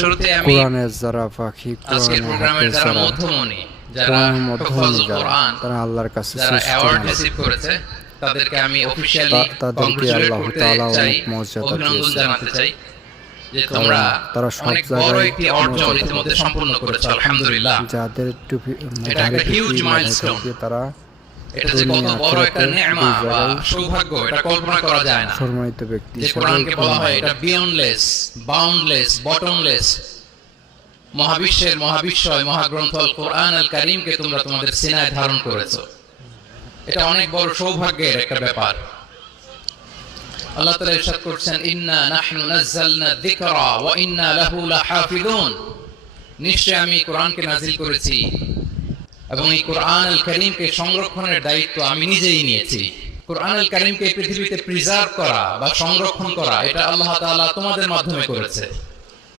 শুরুতে আমি কোরআনের যারা পাখি, আজকের কোরআনের প্রোগ্রামের হাফেজ, যারা যারা মধ্যমণি, যারা কোরআনের মধ্যমণি, হুফাজুল যারা কোরআন, তারা আল্লাহর কাছে যারা শ্রেষ্ঠ অ্যাওয়ার্ড মানব। রিসিভ করেছে, তাদেরকে আমি অফিশিয়ালি তাদেরকে কংগ্রেচুলেট আল্লাহ করতে তাআলা চাই, অনেক মর্যাদা অভিনন্দন দিয়েছেন, জানাতে চাই যে কারণ তোমরা তারা সব অনেক বড় জায়গায় একটি অর্জন মর্যাদা ইতিমধ্যে পাবে। সম্পন্ন করেছো, আলহামদুলিল্লাহ। যাদের টুপি এটা ঘাড়ে একটা হিউজ টুপি মাথায় মাইলস্টোন। থাকবে, তারা এটা যে কত দুনিয়া বড় একটা আখিরাতে নেয়ামা দুই বা জায়গায় সৌভাগ্য, এটা কল্পনা করা যায় না। সম্মানিত ব্যক্তি যে হিসেবে কোরআনকে বলা হয় গণ্য এটা হবে। বিয়ন্ডলেস, বাউন্ডলেস, বটমলেস, মহাবিশ্বের মহাবিশ্বয় মহাগ্রন্থ আল কোরআন আল কারীমকে তোমরা তোমাদের সিনায় ধারণ করেছো। এটা অনেক বড় সৌভাগ্যের একটা ব্যাপার। আল্লাহ তাআলা ইরশাদ করছেন, ইন্না নাহনু নাযালনা যিকরা ওয়া ইন্না লাহু লাহাফিজুন। নিশ্চয় আমি কোরআনকে নাযিল করেছি এবং এই কোরআন আল কারীমকে সংরক্ষণের দায়িত্ব আমি নিজেই নিয়েছি। কোরআন আল কারীমকে পৃথিবীতে প্রিজার্ভ করা বা সংরক্ষণ করা, এটা আল্লাহ তাআলা তোমাদের মাধ্যমে করেছে।